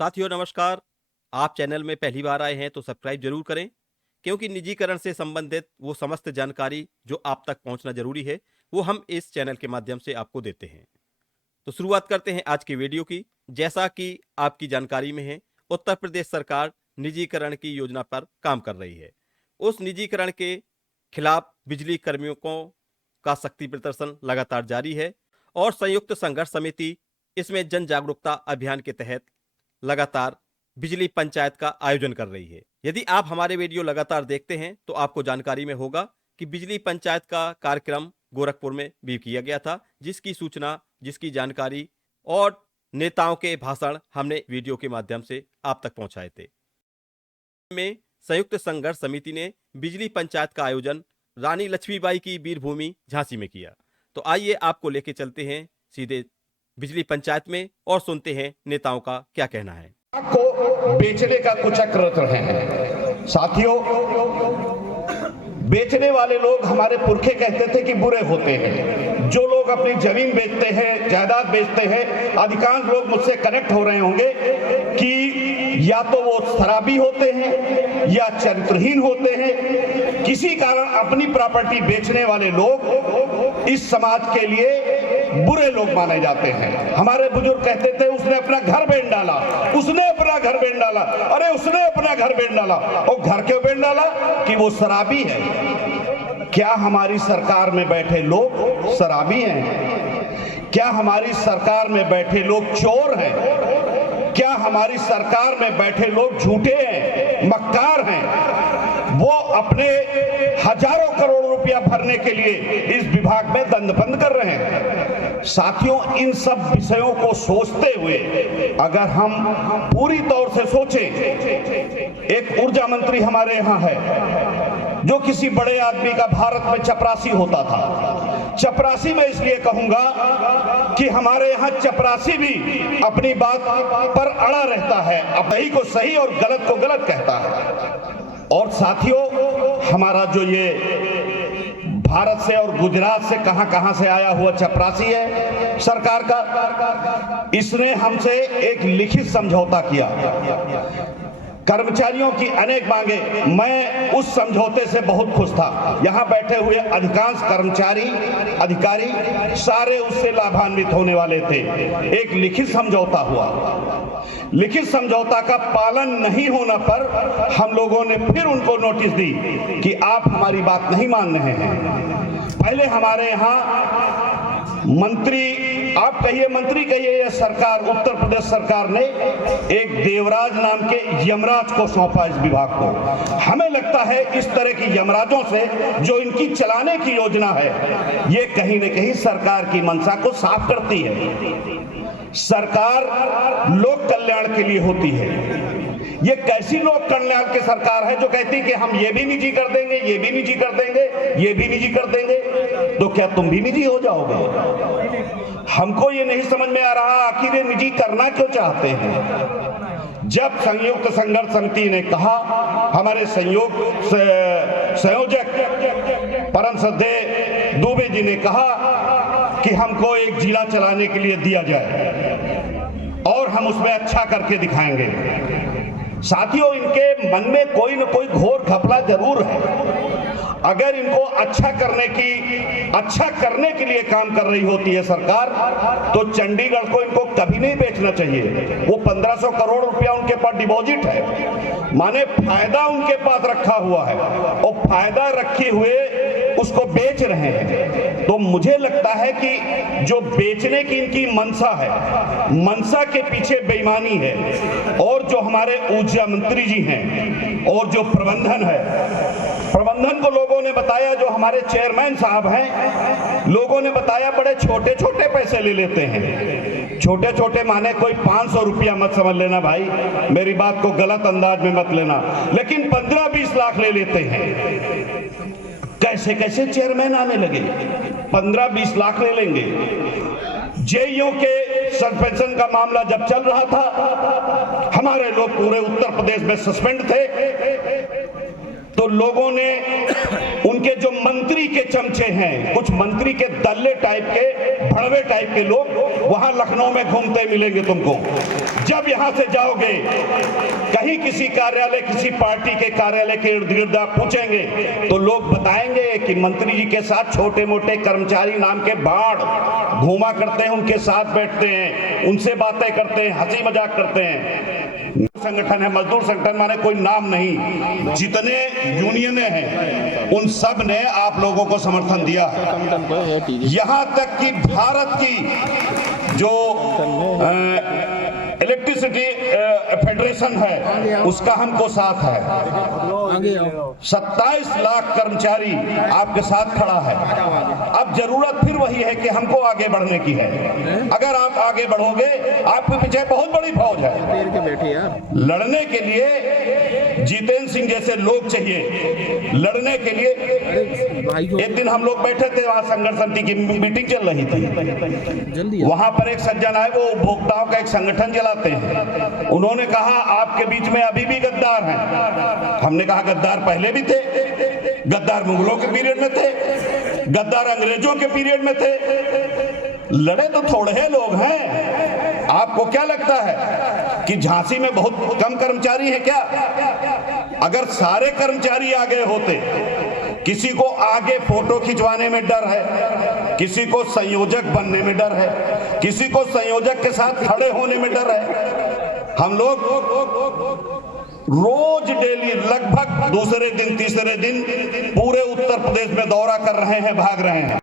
साथियों नमस्कार। आप चैनल में पहली बार आए हैं तो सब्सक्राइब जरूर करें, क्योंकि निजीकरण से संबंधित वो समस्त जानकारी जो आप तक पहुंचना जरूरी है वो हम इस चैनल के माध्यम से आपको देते हैं। तो शुरुआत करते हैं आज की वीडियो की। जैसा कि आपकी जानकारी में है, उत्तर प्रदेश सरकार निजीकरण की योजना पर काम कर रही है। उस निजीकरण के खिलाफ बिजली कर्मियों का शक्ति प्रदर्शन लगातार जारी है और संयुक्त संघर्ष समिति इसमें जन जागरूकता अभियान के तहत लगातार बिजली पंचायत का आयोजन कर रही है। यदि आप हमारे वीडियो लगातार देखते हैं तो आपको जानकारी में होगा कि बिजली पंचायत का कार्यक्रम गोरखपुर में भी किया गया था, जिसकी सूचना, जिसकी जानकारी और नेताओं के भाषण हमने वीडियो के माध्यम से आप तक पहुंचाए थे। में संयुक्त संघर्ष समिति ने बिजली पंचायत का आयोजन रानी लक्ष्मीबाई की वीरभूमि झांसी में किया। तो आइए आपको लेके चलते हैं सीधे बिजली पंचायत में और सुनते हैं नेताओं का क्या कहना है। को बेचने का कुचक्र रच रहे हैं। साथियों, बेचने वाले लोग हमारे पुरखे कहते थे कि बुरे होते हैं। जो लोग अपनी जमीन बेचते हैं, जायदाद बेचते हैं, अधिकांश लोग मुझसे कनेक्ट हो रहे होंगे कि या तो वो शराबी होते हैं या चरित्रहीन होते हैं। किसी कारण अपनी प्रॉपर्टी बेचने वाले लोग इस समाज के लिए बुरे लोग माने जाते हैं। हमारे बुजुर्ग कहते थे उसने अपना घर बेच डाला, उसने अपना घर बेच डाला, अरे उसने अपना घर बेच डाला। और घर क्यों बेच डाला? कि वो शराबी है। क्या हमारी सरकार में बैठे लोग शराबी हैं? क्या हमारी सरकार में बैठे लोग चोर हैं? क्या हमारी सरकार में बैठे लोग झूठे हैं, मक्कार हैं? वो अपने हजारों करोड़ रुपया भरने के लिए इस विभाग में दंडबंद कर रहे हैं। साथियों, इन सब विषयों को सोचते हुए अगर हम पूरी तौर से सोचें, एक ऊर्जा मंत्री हमारे यहाँ है जो किसी बड़े आदमी का भारत में चपरासी होता था। चपरासी मैं इसलिए कहूंगा कि हमारे यहाँ चपरासी भी अपनी बात पर अड़ा रहता है, अब सही को सही और गलत को गलत कहता है। और साथियों, हमारा जो ये भारत से और गुजरात से कहां से आया हुआ चपरासी है सरकार का, इसने हमसे एक लिखित समझौता किया। कर्मचारियों की अनेक मांगे, मैं उस समझौते से बहुत खुश था। यहां बैठे हुए अधिकांश कर्मचारी, अधिकारी सारे उससे लाभान्वित होने वाले थे। एक लिखित समझौता हुआ। लिखित समझौता का पालन नहीं होने पर हम लोगों ने फिर उनको नोटिस दी कि आप हमारी बात नहीं मान रहे हैं। पहले हमारे यहाँ मंत्री, आप कहिए मंत्री कहिए, यह सरकार, उत्तर प्रदेश सरकार ने एक देवराज नाम के यमराज को सौंपा इस विभाग को। हमें लगता है इस तरह की यमराजों से जो इनकी चलाने की योजना है, ये कहीं न कहीं सरकार की मंशा को साफ करती है। सरकार लोक कल्याण के लिए होती है। ये कैसी लोक कल्याण की सरकार है जो कहती है कि हम ये भी निजी कर देंगे, ये भी निजी कर देंगे, ये भी निजी कर देंगे? तो क्या तुम भी निजी हो जाओगे? हमको ये नहीं समझ में आ रहा आखिर ये निजी करना क्यों चाहते हैं। जब संयुक्त संघर्ष समिति ने कहा, हमारे संयोजक परम श्रद्धेय दुबे जी ने कहा कि हमको एक जिला चलाने के लिए दिया जाए और हम उसमें अच्छा करके दिखाएंगे। साथियों, इनके मन में कोई न कोई घोर घपला जरूर है। अगर इनको अच्छा करने के लिए काम कर रही होती है सरकार, तो चंडीगढ़ को इनको कभी नहीं बेचना चाहिए। वो 1500 करोड़ रुपया उनके पास डिपॉजिट है, माने फायदा उनके पास रखा हुआ है और फायदा रखे हुए उसको बेच रहे हैं। तो मुझे लगता है कि जो बेचने की इनकी मंशा है, मंशा के पीछे बेईमानी है। और जो हमारे ऊर्जा मंत्री जी हैं और जो प्रबंधन है, प्रबंधन को लोगों ने बताया, जो हमारे चेयरमैन साहब हैं, लोगों ने बताया बड़े छोटे छोटे पैसे ले लेते हैं। छोटे छोटे माने कोई 500 रुपया मत समझ लेना भाई, मेरी बात को गलत अंदाज में मत लेना, लेकिन 15-20 लाख ले लेते हैं। कैसे कैसे चेयरमैन आने लगे, 15-20 लाख ले लेंगे। जेईओ के सस्पेंशन का मामला जब चल रहा था, हमारे लोग पूरे उत्तर प्रदेश में सस्पेंड थे, तो लोगों ने उनके जो मंत्री के चमचे हैं, कुछ मंत्री के दल्ले टाइप के, भड़वे टाइप के लोग, वहां लखनऊ में घूमते मिलेंगे तुमको। जब यहां से जाओगे कहीं किसी कार्यालय, किसी पार्टी के कार्यालय के इर्द गिर्द आप पूछेंगे तो लोग बताएंगे कि मंत्री जी के साथ छोटे मोटे कर्मचारी नाम के भाड़ घूमा करते हैं, उनके साथ बैठते हैं, उनसे बातें करते हैं, हंसी मजाक करते हैं। संगठन है, मजदूर संगठन माने कोई नाम नहीं, जितने यूनियनें हैं उन सब ने आप लोगों को समर्थन दिया है। यहां तक कि भारत की जो इलेक्ट्रिसिटी फेडरेशन है उसका हमको साथ है। 27 लाख कर्मचारी आपके साथ खड़ा है। अब जरूरत फिर वही है कि हमको आगे बढ़ने की है। अगर आप आगे बढ़ोगे, आपके पीछे बहुत बड़ी फौज है। लड़ने के लिए जितेंद्र सिंह जैसे लोग चाहिए, लड़ने के लिए। एक दिन हम लोग बैठे थे, वहां संघर्ष समिति की मीटिंग चल रही थी। वहां पर एक सज्जन आए, वो उपभोक्ताओं का एक संगठन चलाते हैं। उन्होंने कहा आपके बीच में अभी भी गद्दार हैं। हमने कहा गद्दार पहले भी थे, गद्दार मुगलों के पीरियड में थे, गद्दार अंग्रेजों के पीरियड में थे, लड़े तो थोड़े लोग हैं। आपको क्या लगता है कि झांसी में बहुत कम कर्मचारी हैं क्या? अगर सारे कर्मचारी आ गए होते, किसी को आगे फोटो खिंचवाने में डर है, किसी को संयोजक बनने में डर है, किसी को संयोजक के साथ खड़े होने में डर है। हम लोग रोज डेली लगभग दूसरे दिन तीसरे दिन पूरे उत्तर प्रदेश में दौरा कर रहे हैं, भाग रहे हैं।